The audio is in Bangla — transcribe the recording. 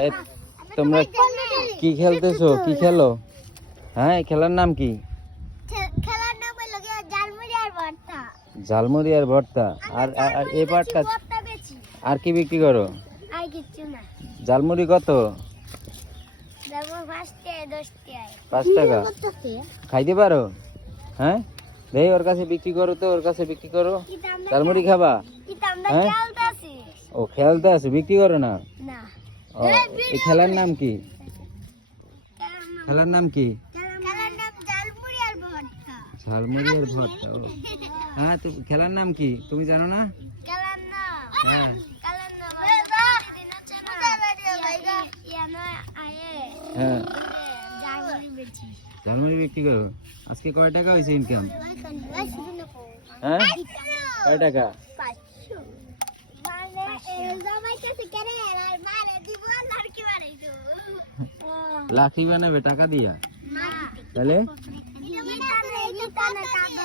এই তোমরা কি খেলতেছো? কি খেলো? হ্যাঁ, খেলার নাম কি? খেলার নাম হলো ঝালমুড়ি আর ভর্তা। ঝালমুড়ি আর ভর্তা। আর এই পাটটা আর কি বিক্রি করো? আর কিছু না। ঝালমুড়ি কত? দাম 5 টাকা 10 টাকা। 5 টাকা। খাইতে পারো? হ্যাঁ, দেই ওর কাছে বিক্রি করো তো, ওর কাছে বিক্রি করো। ঝালমুড়ি খাবা? হ্যাঁ, ও খেলতে আছে, বিক্রি করো না? না। ও, এই খেলার নাম কি? খেলার নাম কি? খেলার নাম ঝালমুড়ি আর ভর্তা। ঝালমুড়ি আর ভর্তা। ও হ্যাঁ, তো খেলার নাম কি তুমি জানো না? খেলার নাম হ্যাঁ, খেলার নাম দিন হচ্ছে না ইয়ানো আয়ে হ্যাঁ, ঝালমুড়ি বেচি। ঝালমুড়ি বিক্রি করো। আজকে কয় টাকা হয়েছে ইনকাম? হ্যাঁ, কয় টাকা? 500 মানে জামাই কাছে কেন আর মারে দিব লড়কি মারে দিব। লাঠি বানাবে টাকা দিয়া? না তাহলে এটা মানে টাকা